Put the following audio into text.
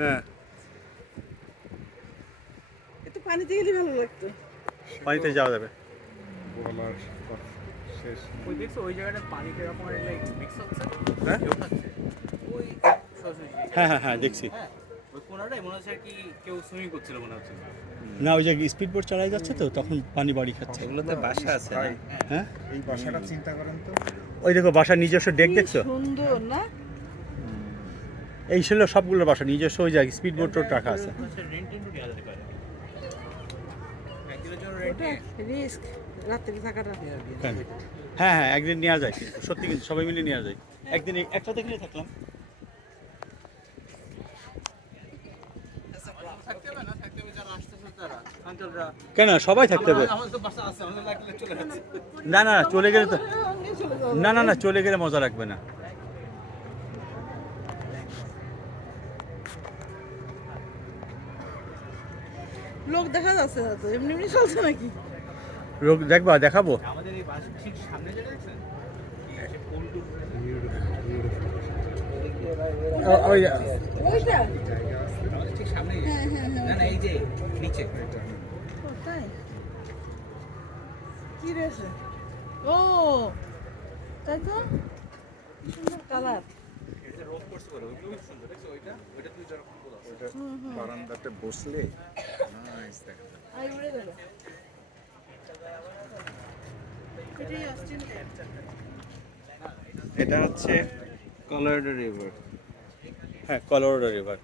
হ্যাঁ, একটু পানিতে গেলে ভালো লাগতো। পানিতে যাওয়া যাবে। বলার শেষ ওই দেখছো ওই জায়গাটা পানি কিরকম মিক্স হচ্ছে, হ্যাঁ ঢেউ খাচ্ছে ওই সোজাসুজি হ্যাঁ হ্যাঁ হ্যাঁ দেখছি। হ্যাঁ ওই কোনাটাই মনে হচ্ছে আর কি কেউ সুইমিং করছিল মনে হচ্ছে। না ওই যে স্পিড বোট চালাই যাচ্ছে তো তখন পানি বাড়ি খাচ্ছে। এগুলোতে বাসা আছে না? ভাই, হ্যাঁ এই বাসাটা চিন্তা করেন তো। ওই দেখো বাসার নিজস্ব ডেক কি দেখছো? সুন্দর না? এই ছিল সবগুলো বাসা নিজস্ব, ওই জায়গায় স্পিড বোট রাখা আছে। রেন্ট টেন্ট নেওয়া যেতে পারে একদিনের জন্য ওটা রেন্ট রিস্ক রাত্রে থাকাটা। হ্যাঁ হ্যাঁ হ্যাঁ একদিন নেওয়া যায় কিন্তু সত্যি, কিন্তু সবাই মিলে নেওয়া যায়। একদিন একসাথে কিনে থাকলাম। থাকতে হবে না, থাকতে হবে যারা আসতেছে তারা আঙ্কেলরা। কেন সবাই থাকতে হবে? আমাদের তো বাসা আছে, আমাদের লাগলে চলে যাচ্ছে। না না না চলে গেলে তো, নিয়ে চলে যাও। না না না চলে গেলে মজা লাগবে না। লোক দেখা যাচ্ছে না তো, এমনি এমনি চলছে নাকি? রোগ দেখবা, দেখাবো। আমাদের এই বাসা ঠিক সামনে যেটা দেখছেন ওই ওইটা? আমাদের ঠিক সামনে, হ্যাঁ হ্যাঁ হ্যাঁ। না না এই যে নিচে ও, তাই? কি রয়েছে? ও তাই তো, সুন্দর কালার। এটা রোড করছে বলে ওইগুলো খুব সুন্দর দেখছো ওইটা ওইটা দুই রকম ফুল আছে। ওইটা বারান্দাতে বসলে নাইস দেখা যায়। আই উড়ে গেল। এটাই অস্টিন। এটা হচ্ছে কলোরাডো রিভার। হ্যাঁ কলোরাডো রিভার।